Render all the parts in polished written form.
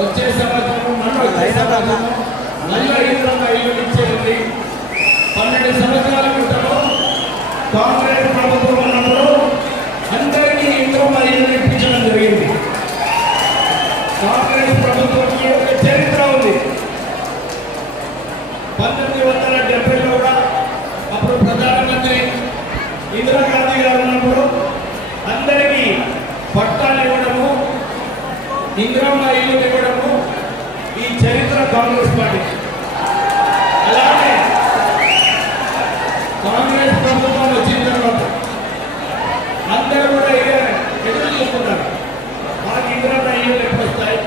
వచ్చే సంవత్సరం మళ్ళీ ఇంద్రమ్మ ఇల్లు ఇచ్చేది 12 సంవత్సరాల క్రితము కాంగ్రెస్ ప్రభుత్వం ఉన్నప్పుడు అందరికీ ఇంద్రమ్మ ఇల్లు ఇప్పించడం జరిగింది. కాంగ్రెస్ ప్రభుత్వానికి ఒక చరిత్ర ఉంది. 1970లో కూడా అప్పుడు ప్రధానమంత్రి ఇందిరాగాంధీ గారు ఉన్నప్పుడు అందరికీ పట్టాలు ఇవ్వడము, ఇందిరమ్మ ఇల్లు ఇవ్వడము ఈ చరిత్ర కాంగ్రెస్ పార్టీ. అలాగే కాంగ్రెస్ ప్రభుత్వం వచ్చిన తర్వాత అందరూ కూడా ఎదురు చూస్తున్నారు, మాకు ఇందిరమ్మ ఇల్లు ఎప్పుడు వస్తాయి,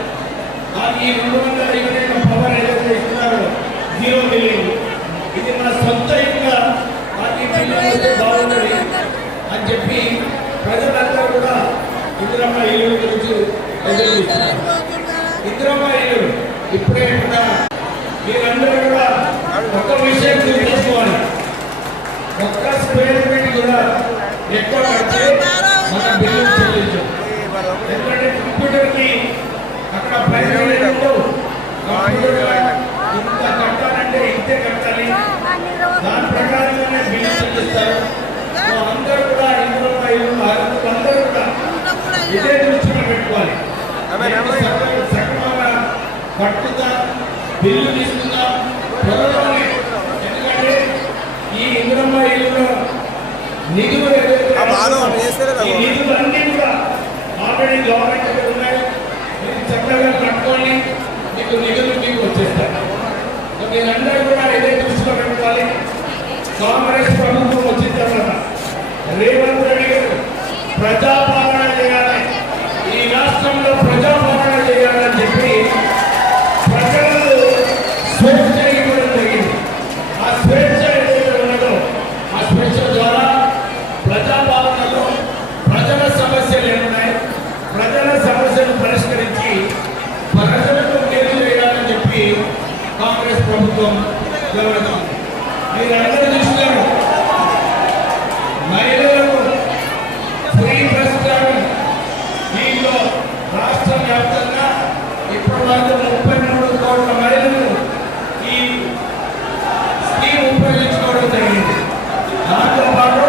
మాకు ఈ 200 యూనిట్ల పవర్ ఏదైతే ఇస్తున్నారో 0 బిల్లింగ్, ఇది మన సొంత ఇంట్లో మాకు బాగుంటుంది అని చెప్పి ప్రజలందరూ కూడా ఇందిరమ్మ ఇల్లు గురించి ఎదురు చూస్తున్నారు. ఇందిరమ్మ ఇల్లు ఇప్పుడే కూడా మీరందరూ కూడా ఒక విషయం గుర్తుంచుకోవాలి, ఒక్క స్క్వేర్ ఫీట్ కూడా ఎక్కువ కడితే మన బిల్లు చెల్లించు. ఎందుకంటే కంప్యూటర్కి అక్కడ ప్రైవేట్ ఇంత కట్టాలంటే ఇంతే కట్టాలి, దాని ప్రకారంగానే బిల్లు చెల్లిస్తారు. అందరూ కూడా ఇందిరమ్మ ఇల్లు అందరూ కూడా ఇదే దృష్టిలో పెట్టుకోవాలి. సక్రమంగా కట్టుగా బిల్లు తీసుకుందా త్వరలోనే. ఎందుకంటే ఈ ఇందిరమ్మ ఇల్లులో నిధులు ఈ నిధులన్నీ కూడా ఆల్రెడీ గవర్నమెంట్ ఉన్నాయి, మీరు చక్కగా కట్టుకొని మీకు నిధులు మీకు వచ్చేస్తారు. మీరందరూ కూడా ఇదే దృష్టిలో పెట్టుకోవాలి. కాంగ్రెస్ ప్రభుత్వం వచ్చిన తర్వాత రేవంత్ రెడ్డి గారు ప్రజాపాలన చేయాలి, ఈ రాష్ట్రంలో ప్రజాపాలన చేయాలని చెప్పి ప్రజలకు స్వేచ్ఛ ఇవ్వడం జరిగింది. ఆ స్వేచ్ఛ ఏదైతే ఉన్నదో ఆ స్వేచ్ఛ ద్వారా ప్రజాపాలనలో ప్రజల సమస్యలు ఏమున్నాయి, ప్రజల సమస్యలు పరిష్కరించి ప్రజలకు మేలు చేయాలని చెప్పి కాంగ్రెస్ ప్రభుత్వం వ్యవహరిస్తుంది. మీరందరూ చూస్తున్నారు, మహిళలకు ఫ్రీ బస్ ట్రావెల్ దీంట్లో రాష్ట్ర వ్యాప్తంగా ఇప్పటి వరకు 33 కోట్ల మహిళలు ఈ స్కీమ్ ఉపయోగించుకోవడం జరిగింది. దాంతో పాటు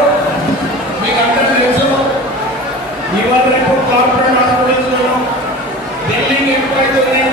మీకు అందరూ తెలుసు, ఇవాళ రేపు కార్పొరేట్ హాస్పిటల్స్లో బిల్డింగ్ ఎక్కువైతుంది,